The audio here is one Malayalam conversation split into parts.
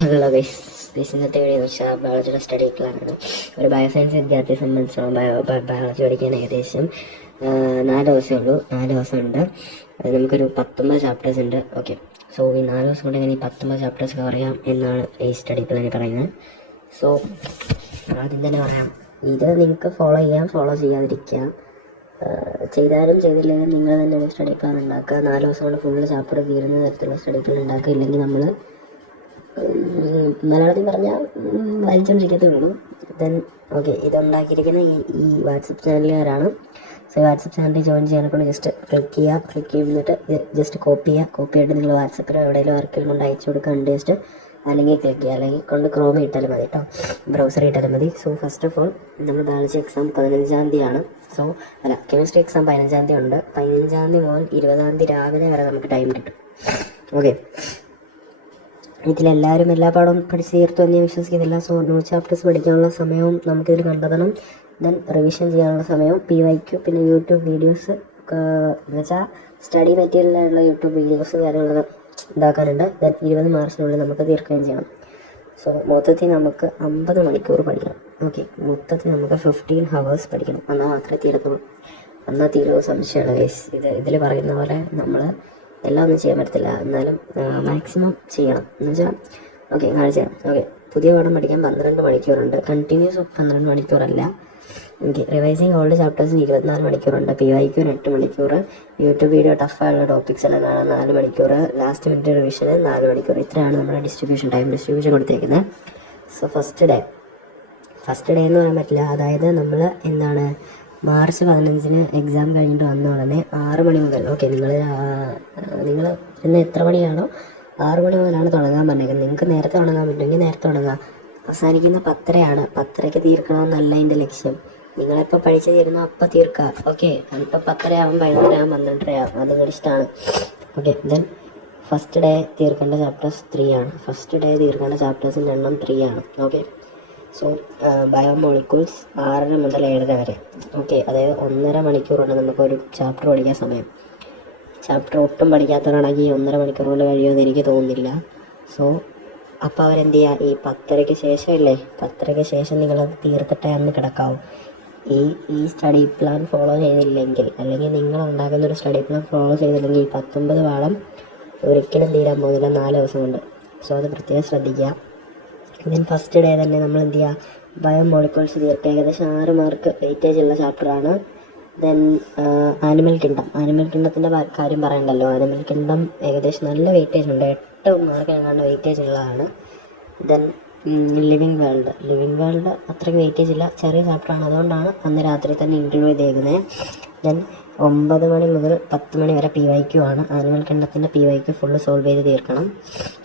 ഹലോ ഗൈസ് ഇന്നത്തെ വീഡിയോ എന്ന് വെച്ചാൽ ബയോളജിയുടെ സ്റ്റഡി പ്ലാനാണ്. ഒരു ബയോസയൻസ് വിദ്യാർത്ഥിയെ സംബന്ധിച്ചോളം ബയോളജി പഠിക്കാൻ ഏകദേശം 4 ദിവസമേ ഉള്ളൂ. 4 ദിവസമുണ്ട്. നമുക്കൊരു 19 ചാപ്റ്റേഴ്സ് ഉണ്ട്. ഓക്കെ, സോ ഈ 4 ദിവസം കൊണ്ട് ഇങ്ങനെ ഈ 19 ചാപ്റ്റേഴ്സ് കവർ ചെയ്യാം എന്നാണ് ഈ സ്റ്റഡി പ്ലാനിൽ പറയുന്നത്. സോ ആദ്യം തന്നെ പറയാം, ഇത് നിങ്ങൾക്ക് ഫോളോ ചെയ്യാം, ഫോളോ ചെയ്യാതിരിക്കാം. ചെയ്താലും ചെയ്തില്ലെങ്കിലും നിങ്ങൾ തന്നെ ഒരു സ്റ്റഡി പ്ലാൻ ഉണ്ടാക്കുക. 4 ദിവസം കൊണ്ട് ഫുള്ള് ചാപ്റ്റർ തീരുന്ന തരത്തിലുള്ള സ്റ്റഡി പ്ലാൻ ഉണ്ടാക്കുക. ഇല്ലെങ്കിൽ നമ്മൾ മലയാളത്തിൽ പറഞ്ഞാൽ വലിച്ചോണ്ടിരിക്കത്തേ ഉള്ളൂ. ദെൻ ഓക്കെ, ഇതുണ്ടാക്കിയിരിക്കുന്ന ഈ വാട്സപ്പ് ചാനലുകാരാണ്. സോ വാട്സപ്പ് ചാനലിൽ ജോയിൻ ചെയ്യാനൊക്കെ ജസ്റ്റ് ക്ലിക്ക് ചെയ്യുന്നിട്ട് ജസ്റ്റ് കോപ്പി ആയിട്ട് നിങ്ങൾ വാട്സപ്പിലോ എവിടെയെങ്കിലും ആർക്കെങ്കിലും കൊണ്ട് അയച്ചു കൊടുക്കാണ്ട് ജസ്റ്റ് അല്ലെങ്കിൽ ക്ലിക്ക് ചെയ്യുക, അല്ലെങ്കിൽ കൊണ്ട് ക്രോമിൽ ഇട്ടാലും മതി കേട്ടോ, ബ്രൗസറിൽ ഇട്ടാലും മതി. സോ ഫസ്റ്റ് ഓഫ് ഓൾ നമ്മൾ ബയോളജി എക്സാം 15-ാം തീയതിയാണ്. കെമിസ്ട്രി എക്സാം 15-ാം തീയതി ഉണ്ട്. 15-ാം തീയതി മുതൽ 20-ാം തീയതി രാവിലെ വരെ നമുക്ക് ടൈം കിട്ടും. ഓക്കെ, ഇതിലെല്ലാവരും എല്ലാ പാഠവും പഠിച്ച് തീർത്തു എന്ന് ഞാൻ വിശ്വസിക്കുന്നില്ല. സോ 100 ചാപ്റ്റേഴ്സ് പഠിക്കാനുള്ള സമയവും നമുക്കിതിൽ കണ്ടെത്തണം. ദെൻ റിവിഷൻ ചെയ്യാനുള്ള സമയവും PYQ, പിന്നെ യൂട്യൂബ് വീഡിയോസ് എന്നുവെച്ചാൽ സ്റ്റഡി മെറ്റീരിയലായിട്ടുള്ള യൂട്യൂബ് വീഡിയോസ് കാര്യങ്ങളൊക്കെ ഇതാക്കാനുണ്ട്. ദെൻ 20 മാർച്ചിനുള്ളിൽ നമുക്ക് തീർക്കുകയും ചെയ്യണം. സോ മൊത്തത്തിൽ നമുക്ക് 50 മണിക്കൂർ പഠിക്കണം. ഓക്കെ, മൊത്തത്തിൽ നമുക്ക് 15 hours പഠിക്കണം. എന്നാൽ മാത്രമേ തീരത്തുള്ളൂ. എന്നാൽ തീരുമോ സംശയമാണ് ഗൈസ്. ഇതിൽ പറയുന്ന പോലെ നമ്മൾ എല്ലാം ഒന്നും ചെയ്യാൻ പറ്റത്തില്ല, എന്നാലും മാക്സിമം ചെയ്യണം. എന്ന് വെച്ചാൽ ഓക്കെ കാണിച്ചു തരാം. ഓക്കെ, പുതിയ പാഠം പഠിക്കാൻ 12 മണിക്കൂറുണ്ട്. കണ്ടിന്യൂസ് 12 മണിക്കൂറല്ല. ഓക്കെ, റിവൈസിങ് ഓൾഡ് ചാപ്റ്റേഴ്സിന് 24 മണിക്കൂറുണ്ട്. PYQ 8 മണിക്കൂർ, യൂട്യൂബ് വീഡിയോ ടഫായുള്ള ടോപ്പിക്സ് എല്ലാം കാണാൻ 4 മണിക്കൂർ, ലാസ്റ്റ് മിനിറ്റ് റിവിഷന് 4 മണിക്കൂർ. ഇത്രയാണ് നമ്മുടെ ടൈം ഡിസ്ട്രിബ്യൂഷൻ കൊടുത്തേക്കുന്നത്. സോ ഫസ്റ്റ് ഡേ എന്ന് പറയാൻ പറ്റില്ല. അതായത് നമ്മൾ എന്താണ്, മാർച്ച് 15-ന് എക്സാം കഴിഞ്ഞിട്ട് വന്ന ഉടനെ 6 മണി മുതൽ, ഓക്കെ നിങ്ങൾ ഇന്ന് എത്ര മണിയാണോ 6 മണി മുതലാണ് തുടങ്ങാൻ പറഞ്ഞേക്കുന്നത്. നിങ്ങൾക്ക് നേരത്തെ തുടങ്ങാൻ പറ്റുമെങ്കിൽ നേരത്തെ തുടങ്ങാം. അവസാനിക്കുന്ന 10:30 10:30 തീർക്കണമെന്നല്ല എൻ്റെ ലക്ഷ്യം. നിങ്ങളെപ്പോൾ പഠിച്ച് തീരുന്നോ അപ്പം തീർക്കുക. ഓക്കെ, ഇപ്പോൾ 10:30 ആവും, 11:30 ആവും, 12:30 ആവും, അത് നിങ്ങളുടെ ഇഷ്ടമാണ്. ഓക്കെ, ദെൻ ഫസ്റ്റ് ഡേ തീർക്കേണ്ട ചാപ്റ്റേഴ്സ് 3 ആണ്. ഫസ്റ്റ് ഡേ തീർക്കേണ്ട ചാപ്റ്റേഴ്സിൻ്റെ എണ്ണം 3 ആണ്. ഓക്കെ, സോ ബയോമോളിക്യൂൾസ് 6:30 മുതൽ 7:30 വരെ. ഓക്കെ, അതായത് 1.5 മണിക്കൂറാണ് നമുക്കൊരു ചാപ്റ്റർ പഠിക്കാൻ സമയം. ചാപ്റ്റർ ഒട്ടും പഠിക്കാത്തവരാണെങ്കിൽ 1.5 മണിക്കൂർ കൊണ്ട് കഴിയുമെന്ന് എനിക്ക് തോന്നുന്നില്ല. സോ അപ്പോൾ അവരെന്ത് ചെയ്യുക, ഈ 10:30-ക്ക് ശേഷം ഇല്ലേ, 10:30-ക്ക് ശേഷം നിങ്ങളത് തീർത്തിട്ടേ അന്ന് കിടക്കാവും. ഈ സ്റ്റഡി പ്ലാൻ ഫോളോ ചെയ്തില്ലെങ്കിൽ, അല്ലെങ്കിൽ നിങ്ങൾ ഉണ്ടാക്കുന്നൊരു സ്റ്റഡി പ്ലാൻ ഫോളോ ചെയ്തില്ലെങ്കിൽ ഈ 19 പാഠം ഒരിക്കലും തീരാൻ പോകുന്നില്ല 4 ദിവസം കൊണ്ട്. സോ അത് പ്രത്യേകം ശ്രദ്ധിക്കുക. ദെൻ ഫസ്റ്റ് ഡേ തന്നെ നമ്മൾ എന്ത് ചെയ്യുക, ബയോമോളിക്യൂൾസ് തീർക്കുക. ഏകദേശം 6 മാർക്ക് വെയിറ്റേജ് ഉള്ള ചാപ്റ്ററാണ്. ദെൻ ആനിമൽ കിങ്ഡത്തിൻ്റെ കാര്യം പറയണ്ടല്ലോ. ആനിമൽ കിങ്ഡം ഏകദേശം നല്ല വെയിറ്റേജ് ഉണ്ട്, 8 മാർക്ക് ഞങ്ങളുടെ വെയിറ്റേജ് ഉള്ളതാണ്. ദെൻ ലിവിങ് വേൾഡ് അത്രയ്ക്ക് വെയിറ്റേജ് ഇല്ല, ചെറിയ ചാപ്റ്ററാണ്, അതുകൊണ്ടാണ് അന്ന് രാത്രി തന്നെ ഇൻക്ലൂഡ് ചെയ്തേക്കുന്നത്. ദെൻ 9 മണി മുതൽ 10 മണി വരെ PYQ ആണ്. ആനിമൽ കിങ്ഡത്തിൻ്റെ PYQ ഫുള്ള് സോൾവ് ചെയ്ത് തീർക്കണം.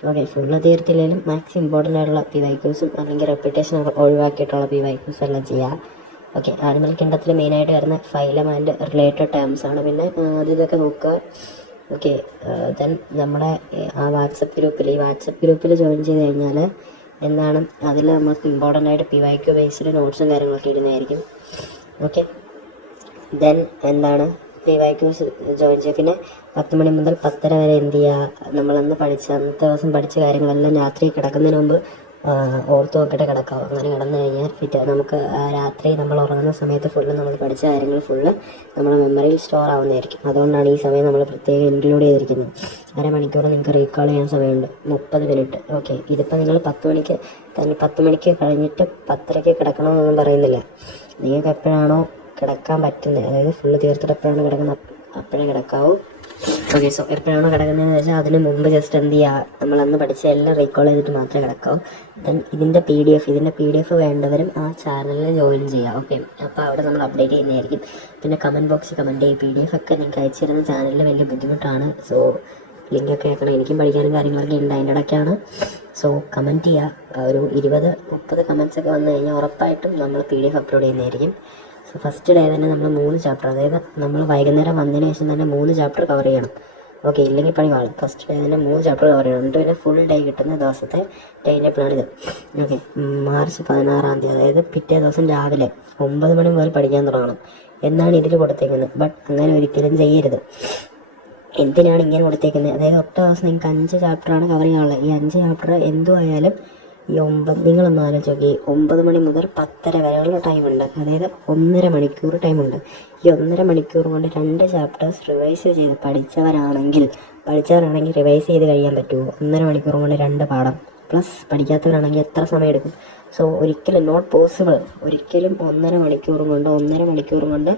ഓക്കെ, ഫുള്ള് തീർത്തില്ലെങ്കിലും മാക്സിമം ഇമ്പോർട്ടൻ്റ് ആയിട്ടുള്ള PYQസും അല്ലെങ്കിൽ റെപ്യൂട്ടേഷൻ ഒഴിവാക്കിയിട്ടുള്ള PYQസും എല്ലാം ചെയ്യുക. ഓക്കെ, ആനിമൽ കിങ്ഡത്തിൽ മെയിനായിട്ട് വരുന്ന ഫൈലം ആൻഡ് റിലേറ്റഡ് ടേംസ് ആണ്. പിന്നെ ഇതൊക്കെ നോക്കുക. ഓക്കെ, ദെൻ നമ്മുടെ ഈ വാട്സപ്പ് ഗ്രൂപ്പിൽ ജോയിൻ ചെയ്ത് കഴിഞ്ഞാൽ എന്താണ്, അതിൽ നമുക്ക് ഇമ്പോർട്ടൻ്റ് ആയിട്ട് PYQ ബേസ്ഡ് നോട്ട്സും കാര്യങ്ങളൊക്കെ ഇടുന്നതായിരിക്കും. ഓക്കെ, ദെൻ എന്താണ് PYQs ജോയിൻ ചെയ്യുക. പിന്നെ 10 മണി മുതൽ 10:30 വരെ എന്ത് ചെയ്യുക, നമ്മളന്ന് അന്നത്തെ ദിവസം പഠിച്ച കാര്യങ്ങളെല്ലാം രാത്രി കിടക്കുന്നതിന് മുമ്പ് ഓർത്ത് നോക്കിയിട്ട് കിടക്കാവും. അങ്ങനെ കിടന്നു കഴിഞ്ഞാൽ നമുക്ക് രാത്രി നമ്മൾ ഉറങ്ങുന്ന സമയത്ത് ഫുള്ള് നമ്മൾ പഠിച്ച കാര്യങ്ങൾ ഫുള്ള് നമ്മുടെ മെമ്മറിയിൽ സ്റ്റോർ ആവുന്നതായിരിക്കും. അതുകൊണ്ടാണ് ഈ സമയം നമ്മൾ പ്രത്യേകം ഇൻക്ലൂഡ് ചെയ്തിരിക്കുന്നത്. 1/2 മണിക്കൂർ നിങ്ങൾക്ക് റീകോൾ ചെയ്യാൻ സമയമുണ്ട്, 30 മിനിറ്റ്. ഓക്കെ, ഇതിപ്പോൾ നിങ്ങൾ 10 മണിക്ക് കഴിഞ്ഞിട്ട് 10:30-ക്ക് കിടക്കണമെന്നൊന്നും പറയുന്നില്ല. നിങ്ങൾക്ക് എപ്പോഴാണോ കിടക്കാൻ പറ്റുന്നത്, അതായത് ഫുള്ള് തീർത്തിട്ട് എപ്പോഴാണ് കിടക്കുന്നത് അപ്പോഴേ കിടക്കാവൂ. ഓക്കെ, സോ എപ്പോഴാണോ കിടക്കുന്നതെന്ന് വെച്ചാൽ അതിന് മുമ്പ് ജസ്റ്റ് എന്ത് ചെയ്യുക, നമ്മളന്ന് പഠിച്ച എല്ലാം റീകോൾ ചെയ്തിട്ട് മാത്രമേ കിടക്കാവൂ. ദെൻ ഇതിൻ്റെ PDF വേണ്ടവരും ആ ചാനലിൽ ജോയിൻ ചെയ്യുക. ഓക്കെ, അപ്പോൾ അവിടെ നമ്മൾ അപ്ഡേറ്റ് ചെയ്യുന്നതായിരിക്കും. പിന്നെ കമൻറ്റ് ബോക്സിൽ കമൻറ്റ് ചെയ്യുക. PDF ഒക്കെ നിങ്ങൾക്ക് അയച്ചു തരുന്ന ചാനലിൽ വലിയ ബുദ്ധിമുട്ടാണ്. സോ ലിങ്കൊക്കെ ആക്കണം, എനിക്കും പഠിക്കാനും കാര്യങ്ങളൊക്കെ ഉണ്ട് അതിൻ്റെ ഇടയ്ക്കാണ്. സോ കമൻറ്റ് ചെയ്യുക. ഒരു 20-30 കമൻറ്റ്സ് ഒക്കെ വന്നു കഴിഞ്ഞാൽ ഉറപ്പായിട്ടും നമ്മൾ PDF അപ്ലോഡ് ചെയ്യുന്നതായിരിക്കും. സോ ഫസ്റ്റ് ഡേ തന്നെ നമ്മൾ 3 ചാപ്റ്റർ, അതായത് നമ്മൾ വൈകുന്നേരം വന്നതിന് ശേഷം തന്നെ 3 ചാപ്റ്റർ കവർ ചെയ്യണം. ഓക്കെ, ഇല്ലെങ്കിൽ പണി പാടും. ഫസ്റ്റ് ഡേ തന്നെ 3 ചാപ്റ്റർ കവർ ചെയ്യണം. എന്നിട്ട് പിന്നെ ഫുൾ ഡേ കിട്ടുന്ന ദിവസത്തെ ടൈംടേബിളാണിത്. ഓക്കെ, മാർച്ച് 16-ാം തീയതി, അതായത് പിറ്റേ ദിവസം രാവിലെ 9 മണി മുതൽ പഠിക്കാൻ തുടങ്ങണം എന്നാണ് ഇതിൽ കൊടുത്തേക്കുന്നത്. ബട്ട് അങ്ങനെ ഒരിക്കലും ചെയ്യരുത്. എന്തിനാണ് ഇങ്ങനെ കൊടുത്തേക്കുന്നത്? അതായത് ഒറ്റ ദിവസം നിങ്ങൾക്ക് 5 ചാപ്റ്ററാണ് കവർ ചെയ്യാനുള്ളത്. ഈ 5 ചാപ്റ്റർ എന്തുമായാലും ഈ നിങ്ങളൊന്ന് ആലോചിച്ച് നോക്കി, 9 മണി മുതൽ 10:30 വരെയുള്ള ടൈമുണ്ട്. അതായത് 1.5 മണിക്കൂർ ടൈമുണ്ട്. ഈ 1.5 മണിക്കൂർ കൊണ്ട് 2 ചാപ്റ്റേഴ്സ് റിവൈസ് ചെയ്ത് പഠിച്ചവരാണെങ്കിൽ റിവൈസ് ചെയ്ത് കഴിയാൻ പറ്റുമോ? 1.5 മണിക്കൂർ കൊണ്ട് 2 പാഠം പ്ലസ് പഠിക്കാത്തവരാണെങ്കിൽ എത്ര സമയം എടുക്കും? സോ ഒരിക്കലും നോട്ട് പോസിബിൾ. ഒരിക്കലും 1.5 മണിക്കൂർ കൊണ്ട്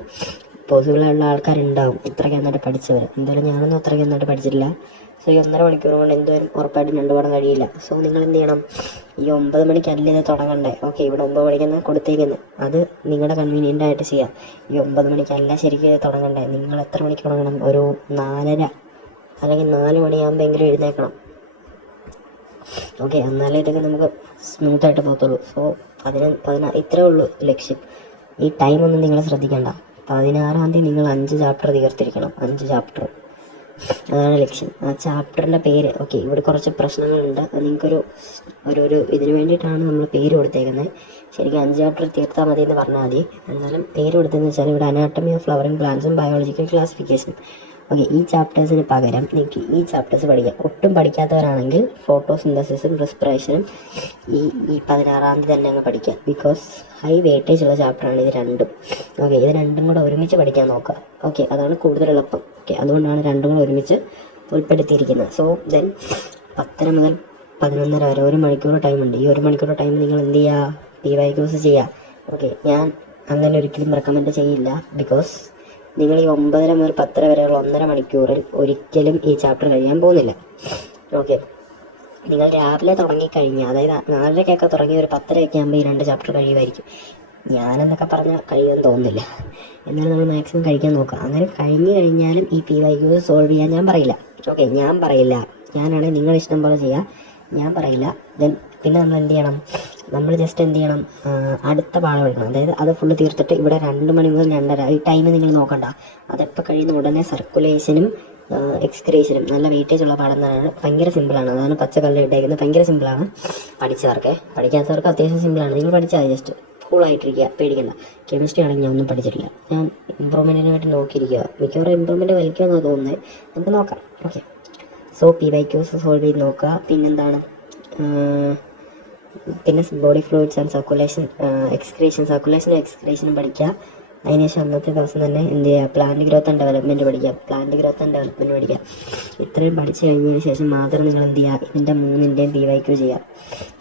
പോസിബിളായുള്ള ആൾക്കാരുണ്ടാവും ഇത്രയ്ക്ക് നന്നായിട്ട് പഠിച്ചവർ. എന്തായാലും ഞാനൊന്നും അത്രയ്ക്ക് നന്നായിട്ട് പഠിച്ചിട്ടില്ല. സോ ഈ 1.5 മണിക്കൂർ കൊണ്ട് എന്തായാലും ഉറപ്പായിട്ടും 2 പാഠം കഴിയില്ല. സോ നിങ്ങൾ എന്ത് ചെയ്യണം? ഈ 9 മണിക്കല്ല ഇത് തുടങ്ങണ്ടേ? ഓക്കെ, ഇവിടെ 9 മണിക്കെന്ന് കൊടുത്തേക്കുന്നത്, അത് നിങ്ങളുടെ കൺവീനിയൻ്റ് ആയിട്ട് ചെയ്യാം. ഈ 9 മണിക്കല്ല ശരിക്കും ഇത് തുടങ്ങണ്ടേ. നിങ്ങൾ എത്ര മണിക്ക് തുടങ്ങണം? ഒരു 4:30 അല്ലെങ്കിൽ 4 മണിയാകുമ്പോഴെങ്കിലും എഴുന്നേക്കണം. ഓക്കെ, എന്നാലേ ഇതൊക്കെ നമുക്ക് സ്മൂത്തായിട്ട് പോകത്തുള്ളൂ. സോ ഇത്രേ ഉള്ളൂ ലക്ഷ്യം. ഈ ടൈമൊന്നും നിങ്ങൾ ശ്രദ്ധിക്കേണ്ട. 16-ാം തീയതി നിങ്ങൾ 5 ചാപ്റ്റർ തീർത്തിരിക്കണം. 5 ചാപ്റ്റർ, അതാണ് ലക്ഷ്യം. ആ ചാപ്റ്ററിൻ്റെ പേര്, ഓക്കെ, ഇവിടെ കുറച്ച് പ്രശ്നങ്ങളുണ്ട്. അത് നിങ്ങൾക്കൊരു ഇതിന് വേണ്ടിയിട്ടാണ് നമ്മൾ പേര് കൊടുത്തേക്കുന്നത്. ശരിക്കും 5 ചാപ്റ്റർ തീർത്താൽ മതി എന്ന് പറഞ്ഞാൽ മതി. എന്നാലും പേര് കൊടുത്തതെന്ന് വെച്ചാൽ ഇവിടെ അനാട്ടമി ഓഫ് ഫ്ലവറിംഗ് പ്ലാന്റ്സും ബയോളജിക്കൽ ക്ലാസിഫിക്കേഷൻ. ഓക്കെ, ഈ ചാപ്റ്റേഴ്സിന് പകരം നിങ്ങൾക്ക് ഈ ചാപ്റ്റേഴ്സ് പഠിക്കാം. ഒട്ടും പഠിക്കാത്തവരാണെങ്കിൽ ഫോട്ടോസിന്തസിസും റെസ്പിറേഷനും ഈ 16-ാം തീയതി തന്നെ അങ്ങ് പഠിക്കാം. ബിക്കോസ് ഹൈ വെയിറ്റേജ് ഉള്ള ചാപ്റ്ററാണ് ഇത് രണ്ടും. ഓക്കെ, ഇത് രണ്ടും കൂടെ ഒരുമിച്ച് പഠിക്കാൻ നോക്കുക. ഓക്കെ, അതാണ് കൂടുതൽ എളുപ്പം. ഓക്കെ, അതുകൊണ്ടാണ് രണ്ടും കൂടെ ഒരുമിച്ച് ഉൾപ്പെടുത്തിയിരിക്കുന്നത്. സോ ദെൻ 10:30 മുതൽ 11:30 വരെ 1 മണിക്കൂർ ടൈമുണ്ട്. ഈ 1 മണിക്കൂർ ടൈം നിങ്ങൾ എന്ത് ചെയ്യുക? PYQs ചെയ്യുക. ഓക്കെ, ഞാൻ അങ്ങനെ ഒരിക്കലും റെക്കമെൻഡ് ചെയ്യില്ല. ബിക്കോസ് നിങ്ങൾ ഈ 9:30 മുതൽ 10:30 വരെയുള്ള 1.5 മണിക്കൂറിൽ ഒരിക്കലും ഈ ചാപ്റ്റർ കഴിയാൻ പോകുന്നില്ല. ഓക്കെ, നിങ്ങൾ രാവിലെ തുടങ്ങിക്കഴിഞ്ഞാൽ, അതായത് 4:30 തുടങ്ങി ഒരു 10:30 ആകുമ്പോൾ ഈ 2 ചാപ്റ്റർ കഴിയുമായിരിക്കും. ഞാനെന്നൊക്കെ പറഞ്ഞാൽ കഴിയുമെന്ന് തോന്നുന്നില്ല. എന്നാലും നമ്മൾ മാക്സിമം കഴിക്കാൻ നോക്കുക. അങ്ങനെ കഴിഞ്ഞ് കഴിഞ്ഞാലും ഈ PYQs സോൾവ് ചെയ്യാൻ ഞാൻ പറയില്ല. ഓക്കെ, ഞാൻ പറയില്ല. ഞാനാണെങ്കിൽ നിങ്ങൾ ഇഷ്ടം പോലെ ചെയ്യുക, ഞാൻ പറയില്ല. ദെൻ പിന്നെ നമ്മൾ എന്ത് ചെയ്യണം? നമ്മൾ ജസ്റ്റ് എന്ത് ചെയ്യണം? അടുത്ത പാഠം എടുക്കണം. അതായത് അത് ഫുള്ള് തീർത്തിട്ട് ഇവിടെ 2 മണി മുതൽ 2:30 ഈ ടൈം നിങ്ങൾ നോക്കണ്ട. അതെപ്പോൾ കഴിയുന്ന ഉടനെ സർക്കുലേഷനും എക്സ്ക്രീഷനും നല്ല വെയിറ്റേജ് ഉള്ള പാഠം തന്നെയാണ്. ഭയങ്കര സിമ്പിളാണ്. അതാണ് പച്ചക്കല്ല് ഇട്ടേക്കുന്നത്. ഭയങ്കര സിമ്പിളാണ്. പഠിച്ചവർക്ക്, പഠിക്കാത്തവർക്ക് അത്യാവശ്യം സിമ്പിളാണ്. നിങ്ങൾ പഠിച്ചാൽ ജസ്റ്റ് കൂളായിട്ടിരിക്കുക, പേടിക്കണ്ട. കെമിസ്ട്രി ആണെങ്കിൽ ഞാൻ ഒന്നും പഠിച്ചിട്ടില്ല. ഞാൻ ഇമ്പ്രൂവ്മെൻറ്റിന് വേണ്ടി നോക്കിയിരിക്കുക. മിക്കവാറും ഇമ്പ്രൂവ്മെൻറ്റ് വലിക്കുമെന്നാണ് തോന്നുന്നത്. നമുക്ക് നോക്കാം. ഓക്കെ, സോ PYQs സോൾവ് ചെയ്ത് നോക്കുക. പിന്നെന്താണ്? പിന്നെ ബോഡി ഫ്ലൂയിഡ്സ് ആൻഡ് സർക്കുലേഷനും എക്സ്ക്രീഷനും പഠിക്കുക. അതിനുശേഷം അന്നത്തെ ദിവസം തന്നെ എന്ത് ചെയ്യുക? പ്ലാന്റ് ഗ്രോത്ത് ആൻഡ് ഡെവലപ്മെൻറ്റ് പഠിക്കുക. ഇത്രയും പഠിച്ചു കഴിഞ്ഞതിന് ശേഷം മാത്രം നിങ്ങൾ എന്ത് ചെയ്യുക? ഇതിൻ്റെ 3-ൻ്റെയും PYQ ചെയ്യുക.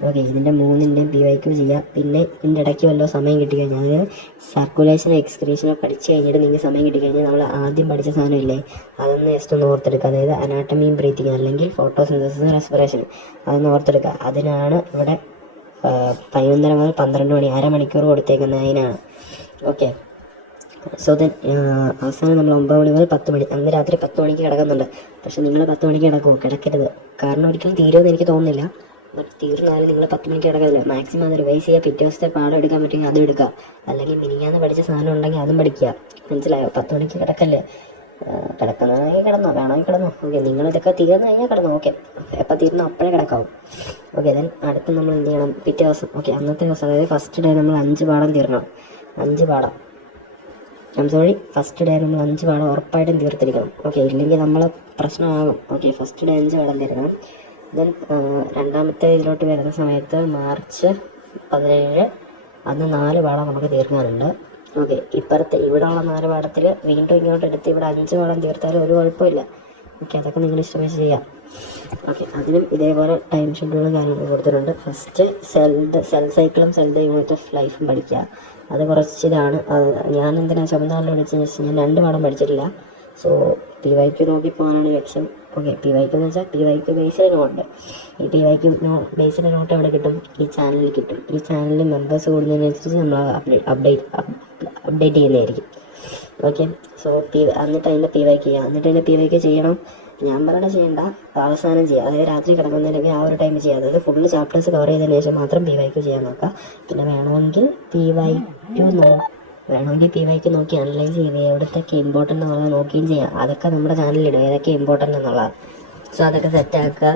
ഓക്കെ, ഇതിൻ്റെ 3-ൻ്റെയും PYQ ചെയ്യുക. പിന്നെ ഇതിൻ്റെ ഇടയ്ക്ക് വല്ല സമയം കിട്ടിക്കഴിഞ്ഞാൽ, അതായത് സർക്കുലേഷനും എക്സ്ക്രീഷനും പഠിച്ചു കഴിഞ്ഞിട്ട് നിങ്ങൾക്ക് സമയം കിട്ടിക്കഴിഞ്ഞാൽ നമ്മൾ ആദ്യം പഠിച്ച സാധനമില്ലേ, അതൊന്ന് ജസ്റ്റ് ഒന്ന് ഓർത്തെടുക്കുക. അതായത് അനാട്ടമിയും ബ്രീത്തിങ് അല്ലെങ്കിൽ ഫോട്ടോസിന്തസിസും റെസ്പിറേഷനും അതൊന്ന് ഓർത്തെടുക്കുക. അതിനാണ് ഇവിടെ 11:30 മുതൽ 12 മണി 1/2 മണിക്കൂർ കൊടുത്തേക്കുന്നത്. അതിനാണ്. ഓക്കെ, സോ ദെൻ അവസാനം നമ്മൾ 9 മണി മുതൽ 10 മണി, അന്ന് രാത്രി 10 മണിക്ക് കിടക്കുന്നുണ്ട്. പക്ഷേ നിങ്ങൾ 10 മണിക്ക് കിടക്കരുത്. കാരണം ഒരിക്കലും തീരുമെന്ന് എനിക്ക് തോന്നുന്നില്ല. ബട്ട് തീർന്നാലും നിങ്ങൾ 10 മണിക്ക് കിടക്കില്ല. മാക്സിമം അത് റിവൈസ് ചെയ്യുക. പിറ്റേ ദിവസത്തെ പാഠം എടുക്കാൻ പറ്റുമെങ്കിൽ അതും എടുക്കുക. അല്ലെങ്കിൽ മിനിഞ്ഞാന്ന് പഠിച്ച സാധനം ഉണ്ടെങ്കിൽ അതും പഠിക്കുക. മനസ്സിലായോ? 10 മണിക്ക് കിടക്കല്ലേ. കിടക്കുന്നതാണെങ്കിൽ കിടന്നോ, വേണമെങ്കിൽ കിടന്നോ. ഓക്കെ, നിങ്ങളിതൊക്കെ തീർന്നു കഴിഞ്ഞാൽ കിടന്നു. ഓക്കെ, എപ്പോൾ തീർന്നോ അപ്പോഴേ കിടക്കാവും. ഓക്കെ, ദെൻ അടുത്ത് നമ്മൾ എന്ത് ചെയ്യണം? പിറ്റേ ദിവസം, ഓക്കെ, അന്നത്തെ ദിവസം അതായത് ഫസ്റ്റ് ഡേ നമ്മൾ 5 പാഠം തീർക്കണം. 5 പാഠം ഫസ്റ്റ് ഡേ നമ്മൾ 5 പാഠം ഉറപ്പായിട്ടും തീർത്തിരിക്കണം. ഓക്കെ, ഇല്ലെങ്കിൽ നമ്മൾ പ്രശ്നമാകും. ഓക്കെ, ഫസ്റ്റ് ഡേ 5 പാഠം തീർക്കണം. ദെൻ രണ്ടാമത്തെ ഇതിലോട്ട് വരുന്ന സമയത്ത് മാർച്ച് 17 അന്ന് 4 പാഠം നമുക്ക് തീർക്കാനുണ്ട്. ഓക്കെ, ഇവിടെയുള്ള 4 പാഠത്തിൽ വീണ്ടും ഇങ്ങോട്ട് എടുത്ത് ഇവിടെ 5 പാഠം തീർത്താലും ഒരു കുഴപ്പമില്ല. ഓക്കെ, അതൊക്കെ നിങ്ങൾ ഇഷ്ടമായി ചെയ്യാം. ഓക്കെ, അതിനും ഇതേപോലെ ടൈം ഷെഡ്യൂളും കാര്യങ്ങളും കൊടുത്തിട്ടുണ്ട്. ഫസ്റ്റ് സെൽ സൈക്കിളും യൂണിറ്റ് ഓഫ് ലൈഫും പഠിക്കുക. അത് കുറച്ചിതാണ്. ഞാൻ എന്തിനാണ് ചുമന്നാളിൽ വിളിച്ചതെന്ന് വെച്ചാൽ ഞാൻ 2 പാഠം പഠിച്ചിട്ടില്ല. സോ PYQ നോക്കി പോകാനാണ് ലക്ഷ്യം. ഓക്കെ, PYQ എന്ന് വെച്ചാൽ PYQ ബേസിലെ നോട്ട്. ഈ PYQ ബേസിലെ നോട്ട് എവിടെ കിട്ടും? ഈ ചാനലിൽ കിട്ടും. ഈ ചാനലിൽ മെമ്പേഴ്സ് കൂടുന്നതിനനുസരിച്ച് നമ്മൾ അപ്ഡേറ്റ് ചെയ്യുന്നതായിരിക്കും. ഓക്കെ, സോ എന്നിട്ട് അതിൻ്റെ PYQ ചെയ്യണം. ഞാൻ പറയണ ചെയ്യണ്ട, അവസാനം ചെയ്യുക. അതായത് രാത്രി കിടക്കുന്നതിനൊക്കെ ആ ഒരു ടൈം ചെയ്യുക. അതായത് ഫുള്ള് ചാപ്റ്റേഴ്സ് കവർ ചെയ്തതിന് ശേഷം മാത്രം PYQ ചെയ്യാൻ നോക്കുക. പിന്നെ വേണമെങ്കിൽ PYQ നോക്കി അനലൈസ് ചെയ്ത് എവിടത്തൊക്കെ ഇമ്പോർട്ടൻ്റ് എന്നുള്ളത് നോക്കുകയും ചെയ്യാം. അതൊക്കെ നമ്മുടെ ചാനലിലിടും, ഏതൊക്കെ ഇമ്പോർട്ടൻ്റ് എന്നുള്ളത്. സോ അതൊക്കെ സെറ്റാക്കുക.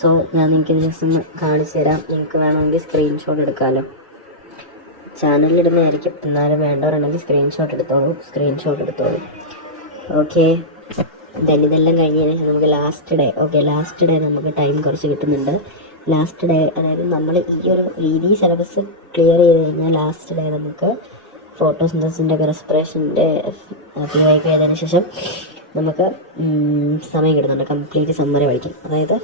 സോ ഞാൻ നിങ്ങൾക്ക് ജസ്റ്റ് ഒന്ന് കാണിച്ചു തരാം. നിങ്ങൾക്ക് വേണമെങ്കിൽ സ്ക്രീൻഷോട്ട് എടുക്കാമല്ലോ. ചാനലിലിടുന്നതായിരിക്കും. എന്നാലും വേണ്ടവരുണ്ടെങ്കിൽ സ്ക്രീൻഷോട്ട് എടുത്തോളൂ. ഓക്കെ, ഇതെല്ലാം കഴിഞ്ഞതിന് ശേഷം നമുക്ക് ലാസ്റ്റ് ഡേ നമുക്ക് ടൈം കുറച്ച് കിട്ടുന്നുണ്ട്. ലാസ്റ്റ് ഡേ അതായത് നമ്മൾ ഈ സിലബസ് ക്ലിയർ ചെയ്ത് കഴിഞ്ഞാൽ ലാസ്റ്റ് ഡേ നമുക്ക് ഫോട്ടോസിന്തസിൻ്റെ ഒക്കെ റെസ്പിറേഷൻ്റെ PYQ ചെയ്തതിന് ശേഷം നമുക്ക് സമയം കിട്ടുന്നുണ്ട് കംപ്ലീറ്റ് സമ്മറി പഠിക്കും. അതായത്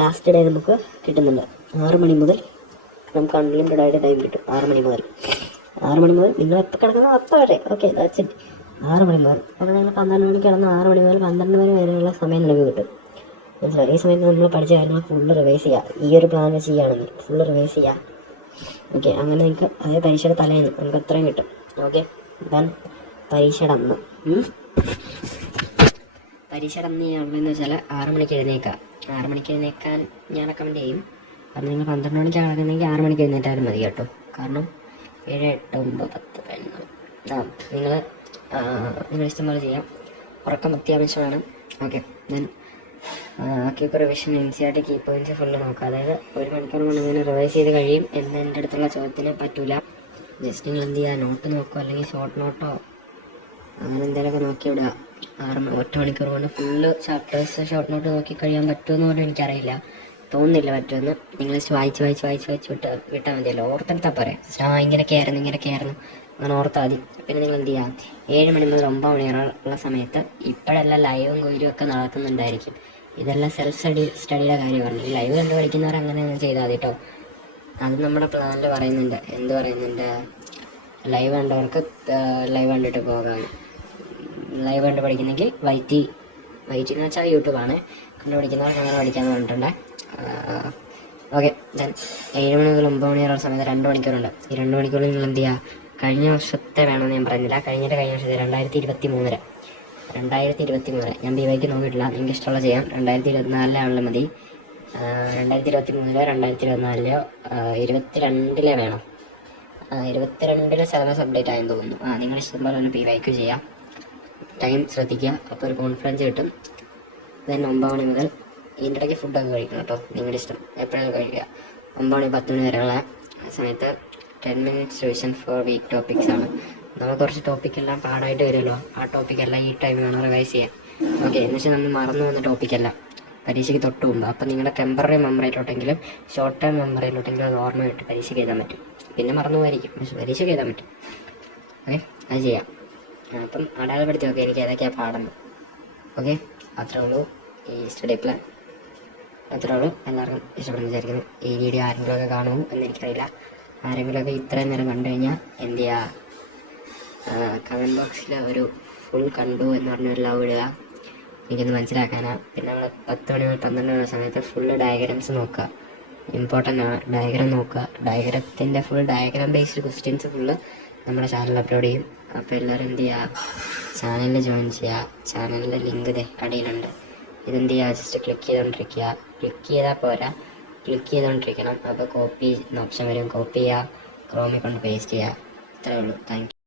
ലാസ്റ്റ് ഡേ നമുക്ക് കിട്ടുന്നുണ്ട് 6 മണി മുതൽ നമുക്ക് അൺലിമിറ്റഡ് ആയിട്ട് ടൈം കിട്ടും. 6 മണി മുതൽ നിങ്ങൾ എപ്പോൾ കിടക്കുന്നോ അപ്പോൾ വരെ. Okay, that's it. 6 മണി മുതൽ അപ്പോൾ നിങ്ങൾ 12 മണിക്ക് കിടന്ന് 6 മണി മുതൽ 12 മണി വരെയുള്ള സമയം നമുക്ക് കിട്ടും. മനസ്സിലായി? ഈ സമയത്ത് നമ്മൾ പഠിച്ച കാര്യങ്ങൾ ഫുള്ള് റിവൈസ് ചെയ്യുക. ഈ ഒരു പ്ലാൻ വെച്ച് ചെയ്യുകയാണെങ്കിൽ ഫുള്ള് റിവൈസ് ചെയ്യുക. ഓക്കെ, അങ്ങനെ നിങ്ങൾക്ക് അതേ പരീക്ഷയുടെ തലേന്ന് നമുക്ക് അത്രയും കിട്ടും. ഓക്കെ, ദെൻ പരീക്ഷയുടെ അന്ന് ചെയ്യാനുള്ളതെന്ന് വെച്ചാൽ 6 മണിക്ക് എഴുന്നേക്കുക. 6 മണിക്ക് എഴുന്നേക്കാൻ ഞാൻ റെക്കമെൻഡ് ചെയ്യും. കാരണം നിങ്ങൾ 12 മണിക്ക് കിടക്കുന്നെങ്കിൽ 6 മണിക്ക് എഴുന്നേറ്റാലും മതി കേട്ടോ. കാരണം 7, 8, 9, 10, 11 നിങ്ങൾ ഇഷ്ടംപോലെ ചെയ്യാം. ഉറക്കം അത്യാവശ്യമാണ്. ഓക്കെ, ദെൻ ബാക്കിയൊക്കെ revision NCERT key points full നോക്കുക. അതായത് 1 മണിക്കൂർ കൊണ്ട് ഇങ്ങനെ റിവൈസ് ചെയ്ത് കഴിയും എന്ന് എൻ്റെ അടുത്തുള്ള ചോദ്യത്തിന് പറ്റൂല. ജസ്റ്റ് നിങ്ങൾ എന്ത് ചെയ്യുക, നോട്ട് നോക്കുക, അല്ലെങ്കിൽ ഷോർട്ട് നോട്ടോ അങ്ങനെ എന്തെങ്കിലുമൊക്കെ നോക്കി വിടുക. 1 മണിക്കൂർ കൊണ്ട് ഫുള്ള് ചാപ്റ്റേഴ്സ് ഷോർട്ട് നോട്ട് നോക്കി കഴിയാൻ പറ്റുമെന്ന് പറഞ്ഞാൽ എനിക്കറിയില്ല, തോന്നുന്നില്ല പറ്റുമെന്ന്. നിങ്ങൾ വായിച്ച് വിട്ടാൽ മതിയല്ലോ. ഓർത്തെടുത്താൽ പോരെ. ഇങ്ങനെയൊക്കെയായിരുന്നു അങ്ങനെ ഓർത്താൽ മതി. പിന്നെ നിങ്ങൾ എന്ത് ചെയ്യുക, 7 മണി മുതൽ 9 മണി വരെ ഉള്ള സമയത്ത് ഇപ്പോഴെല്ലാം ലൈവും കൊയിലും ഒക്കെ നടക്കുന്നുണ്ടായിരിക്കും. ഇതെല്ലാം സെൽഫ് സ്റ്റഡിയുടെ കാര്യമാണ്. ഈ ലൈവ് കണ്ട് പഠിക്കുന്നവർ അങ്ങനെ ഒന്നും ചെയ്താൽ മതി കേട്ടോ. അത് നമ്മുടെ പ്ലാനിൽ പറയുന്നുണ്ട്. ലൈവ് കണ്ടവർക്ക് ലൈവ് കണ്ടിട്ട് പോകാൻ. ലൈവ് കണ്ട് പഠിക്കുന്നെങ്കിൽ വൈറ്റി എന്ന് വെച്ചാൽ യൂട്യൂബാണ്. കണ്ട് പഠിക്കുന്നവർക്ക് അങ്ങനെ പഠിക്കാമെന്ന് പറഞ്ഞിട്ടുണ്ട്. ഓക്കെ, ദെൻ 7 മണി മുതൽ 9 മണി വരെയുള്ള സമയത്ത് 2 മണിക്കൂറുണ്ട്. ഈ 2 മണിക്കൂറിൽ നിങ്ങൾ എന്ത് ചെയ്യുക, കഴിഞ്ഞ വർഷത്തെ വേണമെന്ന് ഞാൻ പറഞ്ഞില്ല, കഴിഞ്ഞ വർഷത്തെ 2023 ഞാൻ PYQ നോക്കിയിട്ടില്ല. നിങ്ങൾക്ക് ഇഷ്ടമുള്ള ചെയ്യാം. 2024 മതി. 2023 2024 22 വേണം. 22 സിലബസ് അപ്ഡേറ്റ് ആയെന്ന് തോന്നുന്നു. നിങ്ങൾ ഇഷ്ടംപോലെ ഒരു PYQ ചെയ്യാം. ടൈം ശ്രദ്ധിക്കുക, അപ്പോൾ ഒരു കോൺഫിഡൻസ് കിട്ടും. ദെൻ 9 മണി മുതൽ ഇതിൻ്റെ ഇടയ്ക്ക് ഫുഡൊക്കെ കഴിക്കണം കേട്ടോ. നിങ്ങളുടെ ഇഷ്ടം, എപ്പോഴാണ് കഴിക്കുക. 9 മണി 10 മണി വരെയുള്ള സമയത്ത് 10 minutes revision for week topics ആണ്. നമുക്ക് കുറച്ച് ടോപ്പിക്കെല്ലാം പാടായിട്ട് വരുമല്ലോ. ആ ടോപ്പിക്കെല്ലാം ഈ ടൈം വേണം റിവൈസ് ചെയ്യാൻ. ഓക്കെ, എന്ന് വെച്ചാൽ നമ്മൾ മറന്നു പോകുന്ന ടോപ്പിക്കല്ല പരീക്ഷയ്ക്ക് തൊട്ട് മുമ്പ്. അപ്പം നിങ്ങളുടെ ടെമ്പററി മെമ്മറിയിലോട്ടെങ്കിലും ഷോർട്ട് ടേം മെമ്മറിയിലോട്ടെങ്കിലും അത് ഓർമ്മയിട്ട് പരീക്ഷയ്ക്ക് എഴുതാൻ പറ്റും. പിന്നെ മറന്നു പോയിരിക്കും, പക്ഷെ പരീക്ഷയ്ക്ക് എഴുതാൻ പറ്റും. ഓക്കെ, അത് ചെയ്യാം. അപ്പം അടയാളപ്പെടുത്തി നോക്കി എനിക്ക് ഏതൊക്കെയാണ് പാടുന്നത്. ഓക്കെ, അത്രേ ഉള്ളൂ ഈ സ്റ്റഡി പ്ലാൻ. അത്രേ ഉള്ളൂ. എല്ലാവർക്കും ഇഷ്ടപ്പെടുന്നു വിചാരിക്കുന്നു. ഈ വീഡിയോ ആരെങ്കിലുമൊക്കെ കാണുമോ എന്ന് എനിക്കറിയില്ല. ആരെങ്കിലുമൊക്കെ ഇത്രയും നേരം കണ്ടു കഴിഞ്ഞാൽ എന്ത് ചെയ്യുക, കമൻറ്റ് ബോക്സിൽ ഒരു ഫുൾ കണ്ടു എന്ന് പറഞ്ഞൊരു ലവ് ഇടുക. എനിക്കൊന്ന് മനസ്സിലാക്കാനാണ്. പിന്നെ നമ്മൾ 10 മണി മുതൽ 12 മണി സമയത്ത് ഫുള്ള് ഡയഗ്രാംസ് നോക്കുക. ഇമ്പോർട്ടൻ്റ് ആണ് ഡയഗ്രാം നോക്കുക. ഡയഗ്രത്തിൻ്റെ full diagram based questions full നമ്മുടെ ചാനലിൽ അപ്ലോഡ് ചെയ്യും. അപ്പോൾ എല്ലാവരും എന്ത് ചെയ്യുക, ചാനലിൽ ജോയിൻ ചെയ്യുക. ചാനലിൻ്റെ ലിങ്ക് അടിയിലുണ്ട്. ഇതെന്ത് ചെയ്യുക, ജസ്റ്റ് ക്ലിക്ക് ചെയ്താൽ പോരാ, ക്ലിക്ക് ചെയ്തുകൊണ്ടിരിക്കണം. അപ്പോൾ കോപ്പി ഓപ്ഷൻ വരും, കോപ്പി ചെയ്യുക, ക്രോമിൽ കൊണ്ട് പേസ്റ്റ് ചെയ്യുക. അത്രേ ഉള്ളൂ. Thank you.